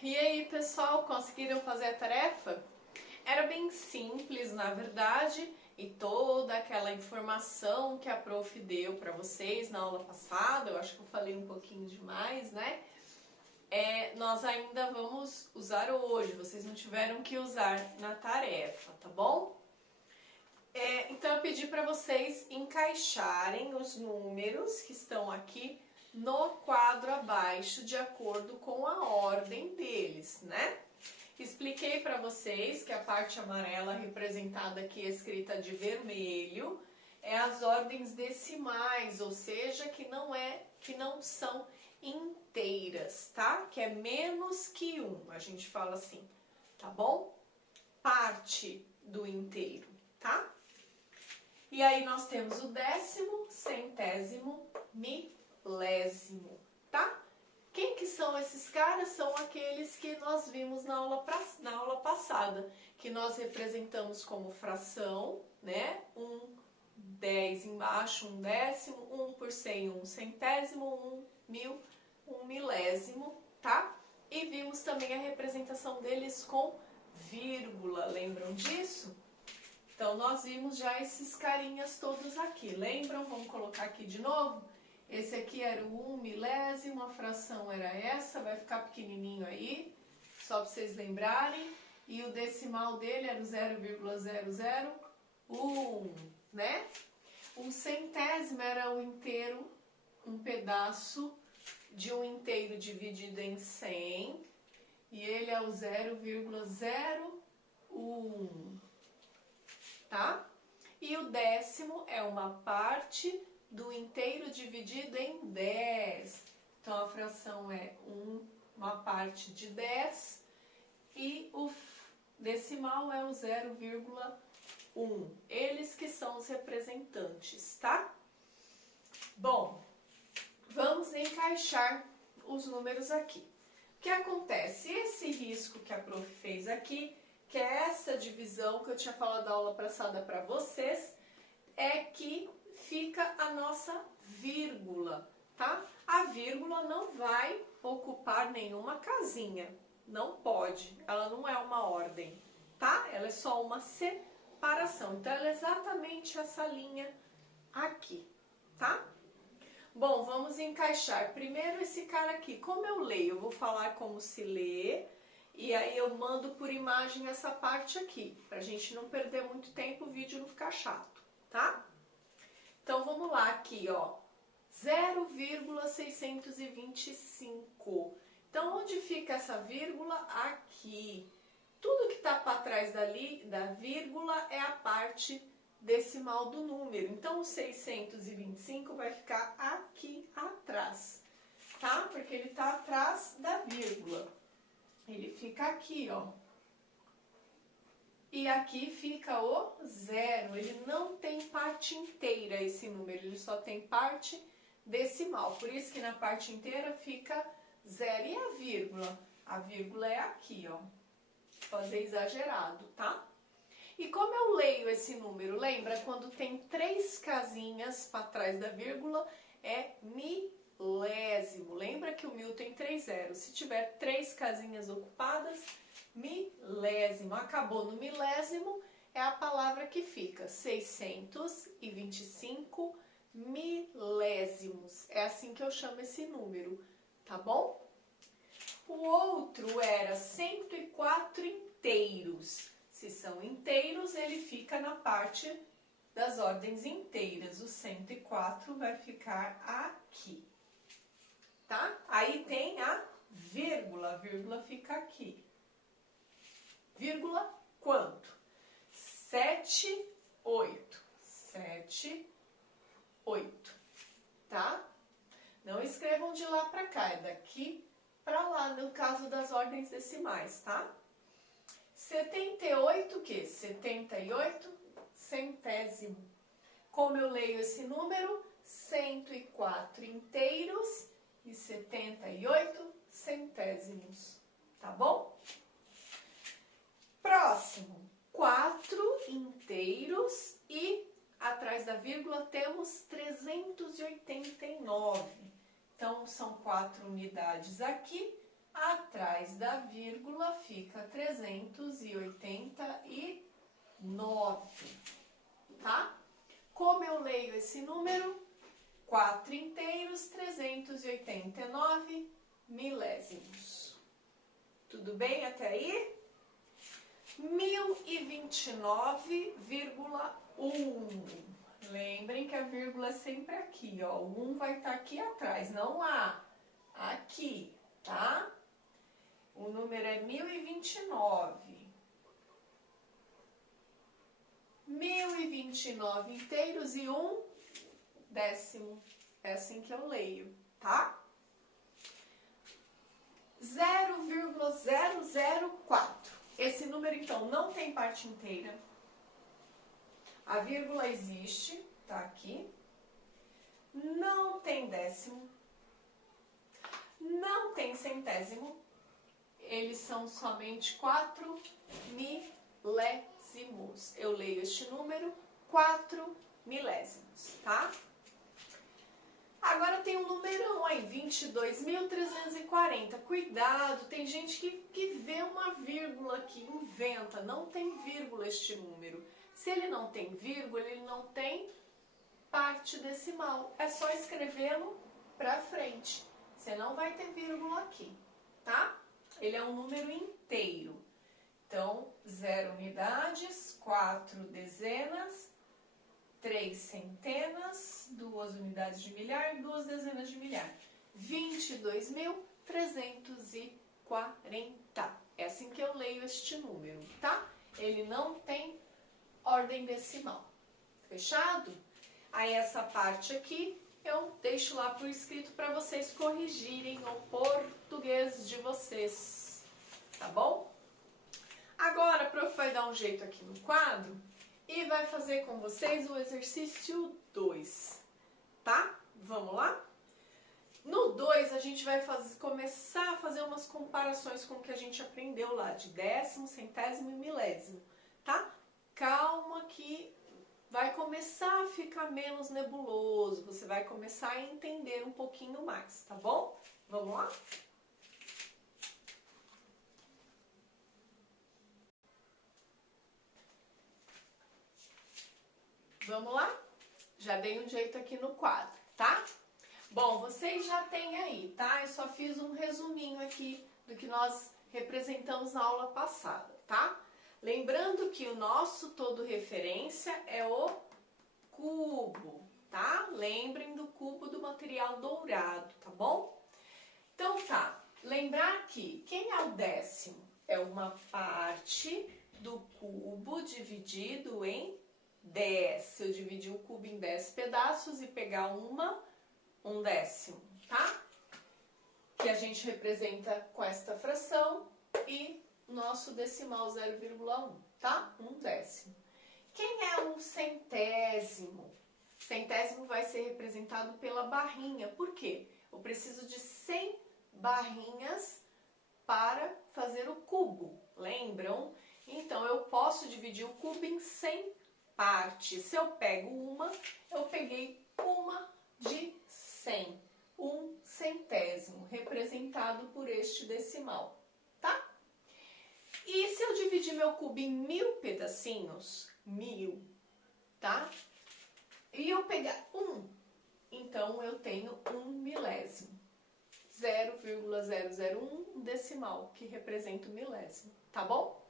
E aí, pessoal, conseguiram fazer a tarefa? Era bem simples, na verdade, e toda aquela informação que a prof deu para vocês na aula passada, eu acho que eu falei um pouquinho demais, né? Nós ainda vamos usar hoje, vocês não tiveram que usar na tarefa, tá bom? Então eu pedi para vocês encaixarem os números que estão aqui no quadro abaixo, de acordo com a ordem deles, né? Expliquei para vocês que a parte amarela representada aqui, escrita de vermelho, é as ordens decimais, ou seja, que não são inteiras, tá? Que é menos que 1, a gente fala assim, tá bom? Parte do inteiro, tá? E aí nós temos o décimo, centésimo, milésimo, tá? Quem que são esses caras? São aqueles que nós vimos na aula passada, que nós representamos como fração, né? 10 embaixo, 1/10, 1 por 100, 1 centésimo, 1 mil, 1 milésimo, tá? E vimos também a representação deles com vírgula, lembram disso? Então, nós vimos já esses carinhas todos aqui, lembram? Vamos colocar aqui de novo? Esse aqui era o 1 milésimo, a fração era essa, vai ficar pequenininho aí, só para vocês lembrarem. E o decimal dele era o 0,001, né? Um centésimo era o inteiro, um pedaço de um inteiro dividido em 100, e ele é o 0,01. Tá? E o décimo é uma parte do inteiro dividido em 10. Então, a fração é uma parte de 10 e o decimal é o 0,1. Eles que são os representantes, tá? Bom, vamos encaixar os números aqui. O que acontece? Esse risco que a prof fez aqui, que é essa divisão que eu tinha falado na aula passada para vocês, é que fica a nossa vírgula, tá? A vírgula não vai ocupar nenhuma casinha, não pode, ela não é uma ordem, tá? Ela é só uma separação, então ela é exatamente essa linha aqui, tá? Bom, vamos encaixar primeiro esse cara aqui. Como eu leio? Eu vou falar como se lê. E aí eu mando por imagem essa parte aqui, pra gente não perder muito tempo, o vídeo não ficar chato, tá? Então vamos lá aqui, ó, 0,625. Então onde fica essa vírgula? Aqui. Tudo que tá para trás dali, da vírgula, é a parte decimal do número. Então o 625 vai ficar aqui atrás, tá? Porque ele tá atrás da vírgula. Ele fica aqui, ó. E aqui fica o 0. Ele não tem parte inteira, esse número. Ele só tem parte decimal. Por isso que na parte inteira fica 0. E a vírgula? A vírgula é aqui, ó. Vou fazer exagerado, tá? E como eu leio esse número? Lembra? Quando tem 3 casinhas para trás da vírgula, é milésimo. Lembra que o mil tem 3 zeros. Se tiver 3 casinhas ocupadas, milésimo. Acabou no milésimo, é a palavra que fica. 625 milésimos. É assim que eu chamo esse número, tá bom? O outro era 104 inteiros. Se são inteiros, ele fica na parte das ordens inteiras. O 104 vai ficar aqui. Tá? Aí tem a vírgula fica aqui. Vírgula quanto? 7, 8. 7, 8. Tá? Não escrevam de lá para cá, é daqui para lá, no caso das ordens decimais, tá? 78, o quê? 78 centésimo. Como eu leio esse número? 104 inteiros e 78 centésimos, tá bom? Próximo, 4 inteiros e atrás da vírgula temos 389. Então, são 4 unidades aqui, atrás da vírgula fica 389, tá? Como eu leio esse número? 4 inteiros, 389 milésimos. Tudo bem até aí? 1029,1. Lembrem que a vírgula é sempre aqui, ó. O 1 vai estar aqui atrás, não lá. Aqui, tá? O número é 1029. 1029 inteiros e 1 décimo. É assim que eu leio, tá? 0,004. Esse número, então, não tem parte inteira. A vírgula existe, tá aqui. Não tem décimo. Não tem centésimo. Eles são somente 4 milésimos. Eu leio este número 4 milésimos, tá? Agora tem um numerão aí, 22.340. Cuidado, tem gente que vê uma vírgula aqui, inventa. Não tem vírgula este número. Se ele não tem vírgula, ele não tem parte decimal. É só escrevê-lo pra frente. Você não vai ter vírgula aqui, tá? Ele é um número inteiro. Então, 0 unidades, 4 dezenas, 3 centenas, 2 unidades de milhar, 2 dezenas de milhar. 22.340. É assim que eu leio este número, tá? Ele não tem ordem decimal. Fechado? Aí essa parte aqui eu deixo lá por escrito para vocês corrigirem o português de vocês. Tá bom? Agora a prof vai dar um jeito aqui no quadro e vai fazer com vocês o exercício 2, tá? Vamos lá? No 2 a gente vai começar a fazer umas comparações com o que a gente aprendeu lá, de décimo, centésimo e milésimo, tá? Calma que vai começar a ficar menos nebuloso, você vai começar a entender um pouquinho mais, tá bom? Vamos lá? Vamos lá? Já dei um jeito aqui no quadro, tá? Bom, vocês já têm aí, tá? Eu só fiz um resuminho aqui do que nós representamos na aula passada, tá? Lembrando que o nosso todo referência é o cubo, tá? Lembrem do cubo do material dourado, tá bom? Então tá, lembrar que quem é o décimo? É uma parte do cubo dividido em 10. Se eu dividir o cubo em 10 pedaços e pegar um décimo, tá? Que a gente representa com esta fração e nosso decimal 0,1, tá? Um décimo. Quem é um centésimo? Centésimo vai ser representado pela barrinha. Por quê? Eu preciso de 100 barrinhas para fazer o cubo. Lembram? Então, eu posso dividir o cubo em 100 partes. Se eu pego uma, eu peguei uma de 100. Um centésimo, representado por este decimal, tá? E se eu dividir meu cubo em 1000 pedacinhos, 1000, tá? E eu pegar então eu tenho um milésimo. 0,001 decimal, que representa o milésimo, tá bom?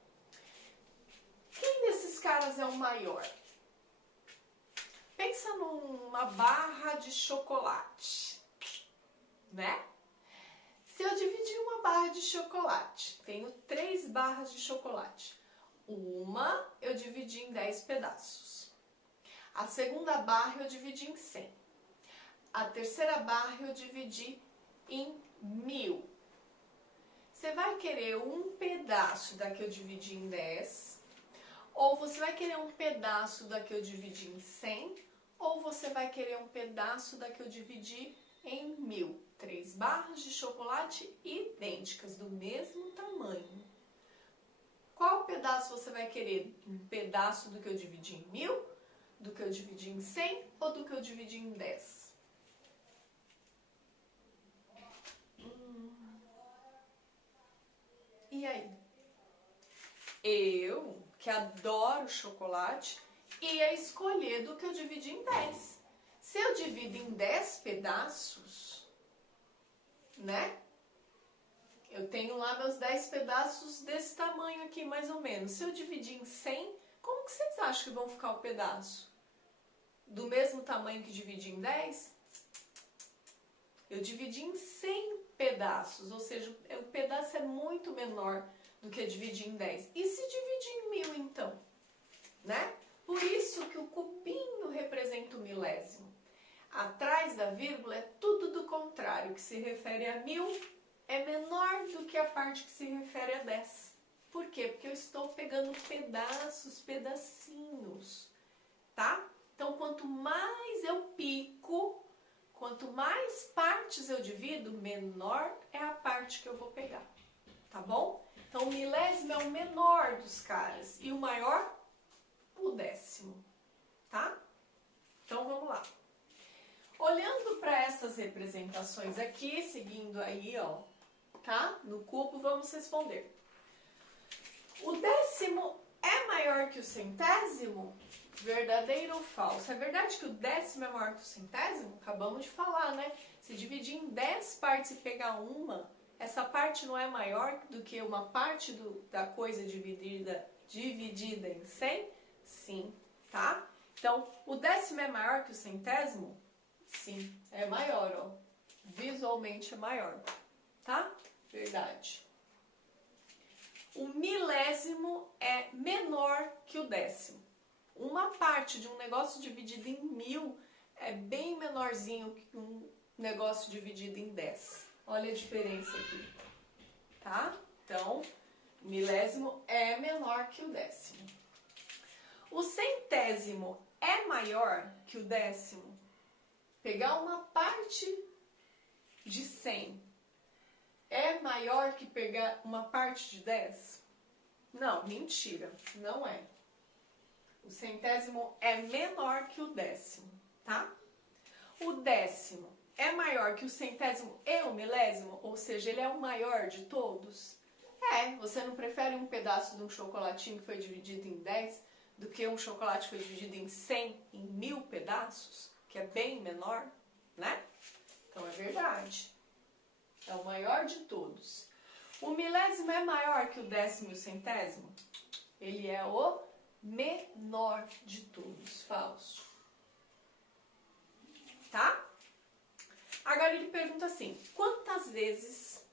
Quem desses caras é o maior? Pensa numa barra de chocolate, né? Se eu dividir uma barra de chocolate, tenho 3 barras de chocolate. Uma eu dividi em 10 pedaços. A segunda barra eu dividi em 100. A terceira barra eu dividi em 1000. Você vai querer um pedaço da que eu dividi em 10, ou você vai querer um pedaço da que eu dividi em 100, ou você vai querer um pedaço da que eu dividi em 1000. 3 barras de chocolate idênticas, do mesmo tamanho. Qual pedaço você vai querer? Um pedaço do que eu dividi em 1000, do que eu dividi em 100 ou do que eu dividi em 10? que adoro chocolate, ia escolher do que eu dividi em 10. Se eu divido em 10 pedaços, né? Eu tenho lá meus 10 pedaços desse tamanho aqui, mais ou menos. Se eu dividir em 100, como que vocês acham que vão ficar o pedaço? Do mesmo tamanho que dividir em 10? Eu dividi em 100 pedaços, ou seja, o pedaço é muito menor do que dividir em 10. E se dividir em 1000, então? Né? Por isso que o cubinho representa o milésimo. Atrás da vírgula é tudo do contrário, que se refere a 1000 é menor do que a parte que se refere a 10. Por quê? Porque eu estou pegando pedaços, pedacinhos, tá? Então, quanto mais eu pico, quanto mais partes eu divido, menor é a parte que eu vou pegar, tá bom? Então, o milésimo é o menor dos caras e o maior, o décimo, tá? Então, vamos lá. Olhando para essas representações aqui, seguindo aí, ó, tá? No cubo, vamos responder. O décimo é maior que o centésimo? Verdadeiro ou falso? É verdade que o décimo é maior que o centésimo? Acabamos de falar, né? Se dividir em 10 partes e pegar uma, essa parte não é maior do que uma parte da coisa dividida em 100? Sim, tá? Então, o décimo é maior que o centésimo? Sim, é maior, ó. Visualmente é maior, tá? Verdade. O milésimo é menor que o décimo. Uma parte de um negócio dividido em 1000 é bem menorzinho que um negócio dividido em 10. Olha a diferença aqui, tá? Então, o milésimo é menor que o décimo. O centésimo é maior que o décimo? Pegar uma parte de 100 é maior que pegar uma parte de 10? Não, mentira, não é. O centésimo é menor que o décimo, tá? O décimo é maior que o centésimo e o milésimo? Ou seja, ele é o maior de todos? É, você não prefere um pedaço de um chocolatinho que foi dividido em 10 do que um chocolate que foi dividido em 100, em 1000 pedaços? Que é bem menor, né? Então é verdade. É o maior de todos. O milésimo é maior que o décimo e o centésimo? Ele é o menor de todos. Falso. Tá? Agora ele pergunta assim, quantas vezes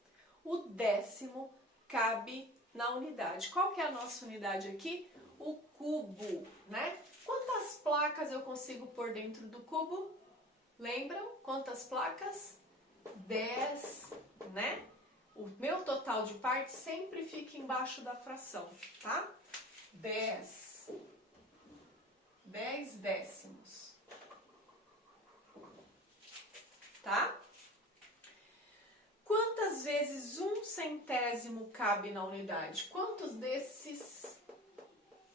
o décimo cabe na unidade? Qual que é a nossa unidade aqui? O cubo, né? Quantas placas eu consigo pôr dentro do cubo? Lembram? Quantas placas? 10, né? O meu total de partes sempre fica embaixo da fração, tá? 10 décimos. Tá? Quantas vezes um centésimo cabe na unidade? Quantos desses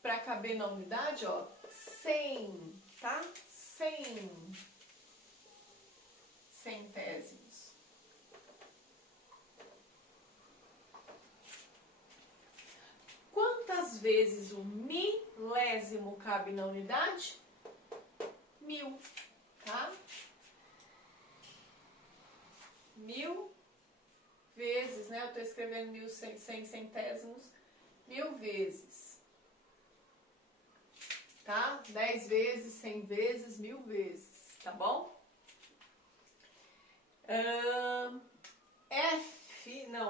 para caber na unidade, ó? 100, tá? 100 centésimos. Quantas vezes o milésimo cabe na unidade? 1000, tá? 1000 vezes, né? Eu estou escrevendo 100 centésimos, 1000 vezes, tá? 10 vezes, 100 vezes, 1000 vezes, tá bom?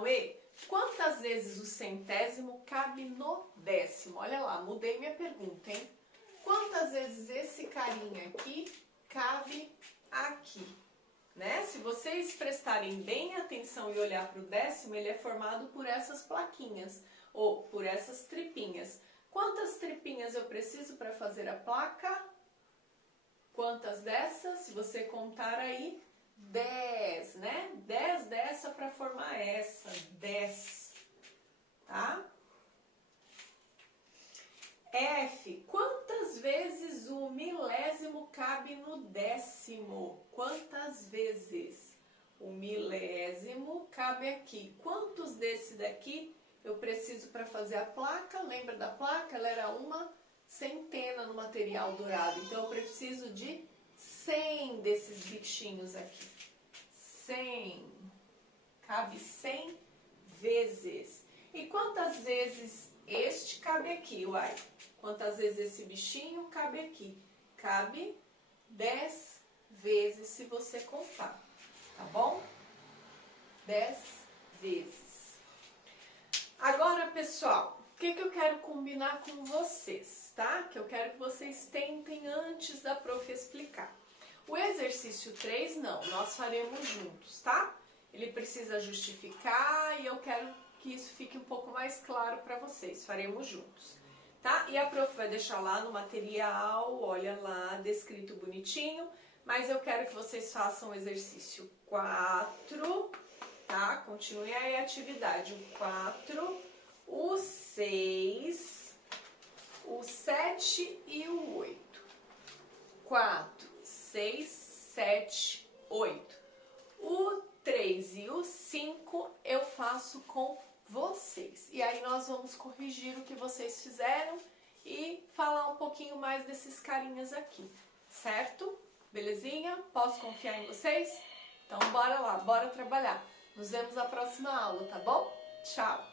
E. Quantas vezes o centésimo cabe no décimo? Olha lá, mudei minha pergunta, hein? Quantas vezes esse carinha aqui cabe aqui? Né? Se vocês prestarem bem atenção e olhar para o décimo, ele é formado por essas plaquinhas, ou por essas tripinhas. Quantas tripinhas eu preciso para fazer a placa? Quantas dessas? Se você contar aí, 10, né? 10 dessa para formar essa, 10, tá? F, quantas vezes o milésimo cabe no décimo? Quantas vezes? O milésimo cabe aqui. Quantos desse daqui eu preciso para fazer a placa, lembra da placa? Ela era uma centena no material dourado, então eu preciso de 100 desses bichinhos aqui. 100, cabe 100 vezes. E quantas vezes este cabe aqui, uai? Quantas vezes esse bichinho cabe aqui? Cabe 10 vezes se você contar, tá bom? 10 vezes. Agora, pessoal, o que eu quero combinar com vocês, tá? Que eu quero que vocês tentem antes da prof explicar. O exercício 3, não, nós faremos juntos, tá? Ele precisa justificar e eu quero que isso fique um pouco mais claro para vocês. Faremos juntos, tá? E a prof vai deixar lá no material, olha lá, descrito bonitinho, mas eu quero que vocês façam o exercício 4, tá? Continuem aí a atividade. O 4, o 6, o 7 e o 8. 4, 6, 7, 8. O 3 e o 5 eu faço com vocês. E aí nós vamos corrigir o que vocês fizeram e falar um pouquinho mais desses carinhas aqui, certo? Belezinha? Posso confiar em vocês? Então bora lá, bora trabalhar. Nos vemos na próxima aula, tá bom? Tchau!